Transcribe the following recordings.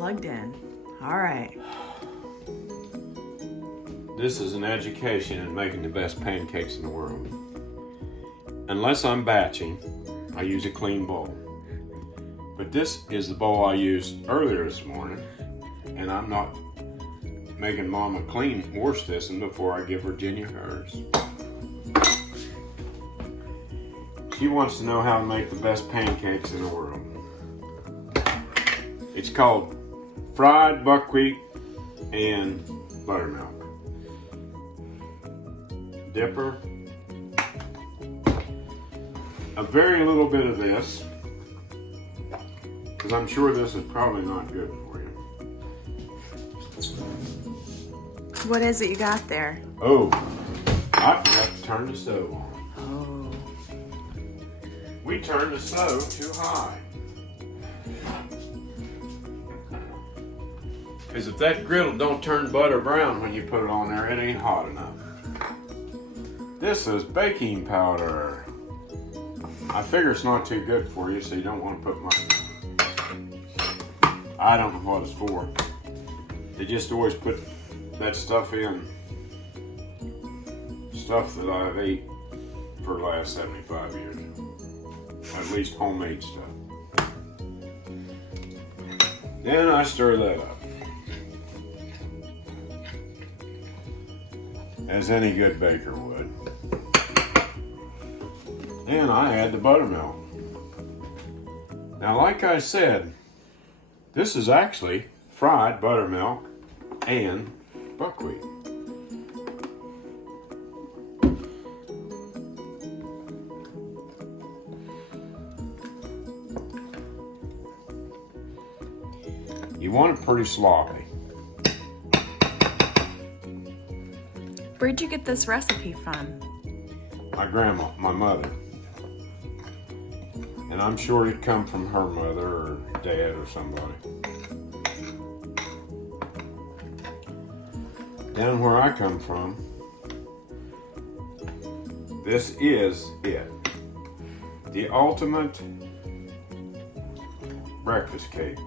plugged in. All right. This is an education in making the best pancakes in the world. Unless I'm batching, I use a clean bowl. But this is the bowl I used earlier this morning, and I'm not making Mama wash this before I give Virginia hers. She wants to know how to make the best pancakes in the world. It's called fried buckwheat and buttermilk. Dipper. A very little bit of this, because I'm sure this is probably not good for you. What is it you got there? Oh, I forgot to turn the stove on. Oh. We turned the stove too high. Because if that griddle don't turn butter brown when you put it on there, it ain't hot enough. This is baking powder. I figure it's not too good for you, so you don't want to put much. I don't know what it's for. They just always put that stuff in. Stuff that I've ate for the last 75 years. At least homemade stuff. Then I stir that up. As any good baker would. And I add the buttermilk. Now, like I said, this is actually fried buttermilk and buckwheat. You want it pretty sloppy. Where'd you get this recipe from? My grandma, my mother. And I'm sure it'd come from her mother or dad or somebody. Down where I come from, this is it. The ultimate breakfast cake.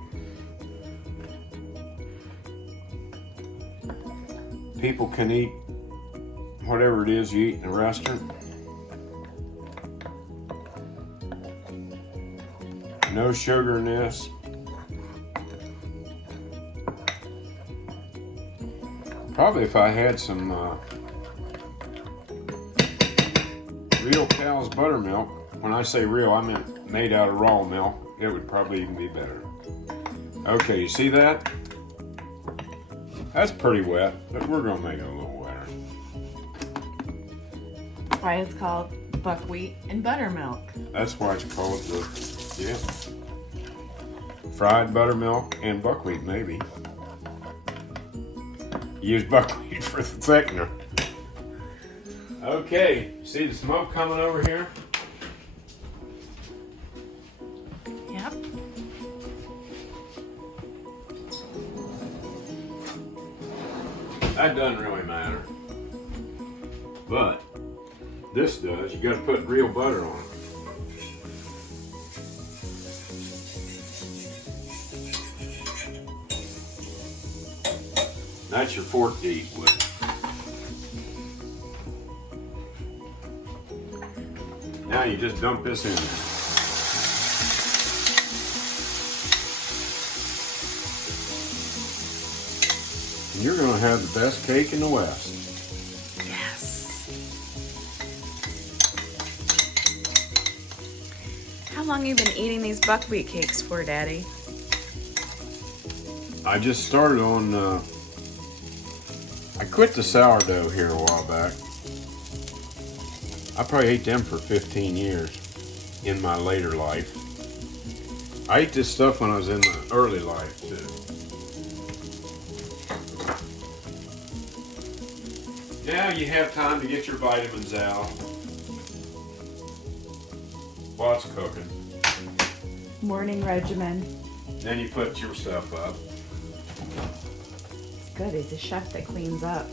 People can eat whatever it is you eat in a restaurant. No sugar in this. Probably if I had some real cow's buttermilk, when I say real, I meant made out of raw milk, it would probably even be better. Okay, you see that? That's pretty wet, but we're gonna make it a little wetter. That's why it's called buckwheat and buttermilk. That's why it's called fried buttermilk and buckwheat, maybe. Use buckwheat for the thickener. Okay, see the smoke coming over here? Yep. That doesn't really matter. But this does. You gotta put real butter on it. That's your fork to eat with. Now you just dump this in there. And you're gonna have the best cake in the West. Yes. How long have you been eating these buckwheat cakes for, Daddy? I just started on, I quit the sourdough here a while back. I probably ate them for 15 years in my later life. I ate this stuff when I was in my early life too. Now you have time to get your vitamins out while it's cooking. Morning regimen. Then you put your stuff up. It's good. He's a chef that cleans up.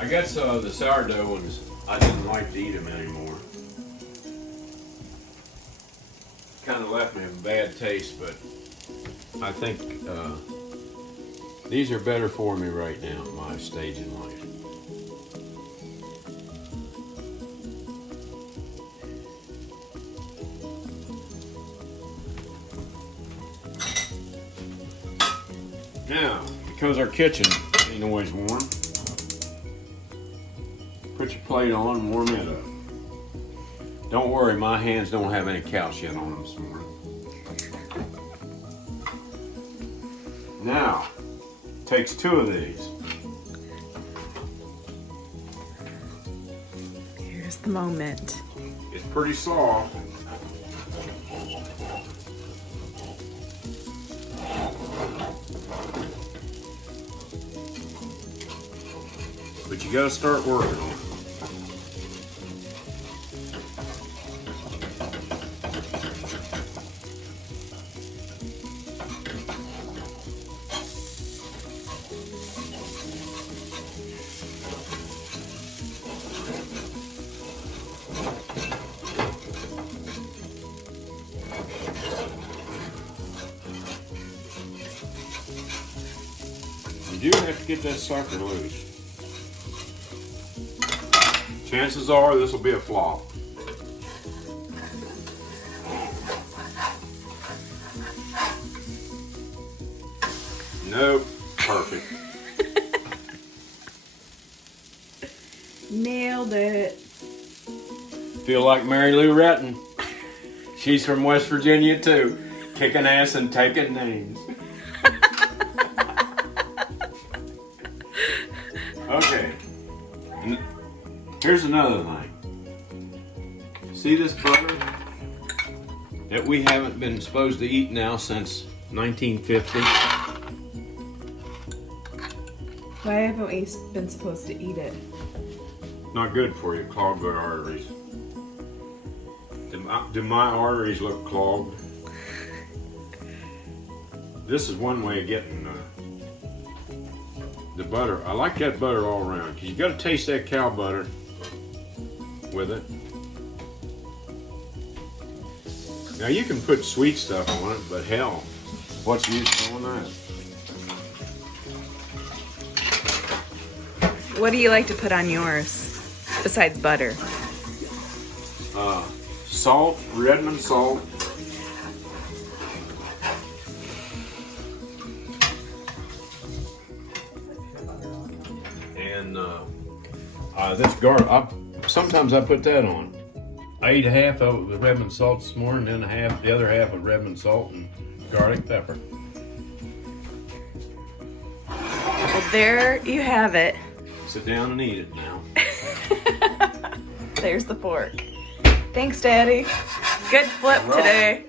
I guess the sourdough ones, I didn't like to eat them anymore. kind of left me with a bad taste, but I think these are better for me right now at my stage in life. Now, because our kitchen ain't always warm, put your plate on and warm it up. Don't worry, my hands don't have any couch yet on them this morning. Now, takes 2 of these. Here's the moment. It's pretty soft. But you gotta start working on it. You do have to get that sucker loose. Chances are this will be a flop. Nope, perfect. Nailed it. Feel like Mary Lou Retton. She's from West Virginia too, kicking ass and taking names. Okay. Here's another thing. See this butter that we haven't been supposed to eat now since 1950? Why haven't we been supposed to eat it? Not good for you, clogged good arteries. Do my arteries look clogged? This is one way of getting the butter. I like that butter all around because you got to taste that cow butter with it. Now you can put sweet stuff on it, but hell, what's the use doing that? What do you like to put on yours besides butter? Salt, Redmond salt. And this garlic. Sometimes I put that on. I ate half of it with Redmond salt this morning, and then the other half with Redmond salt and garlic pepper. Well, there you have it. Sit down and eat it now. There's the fork. Thanks, Daddy. Good flip today.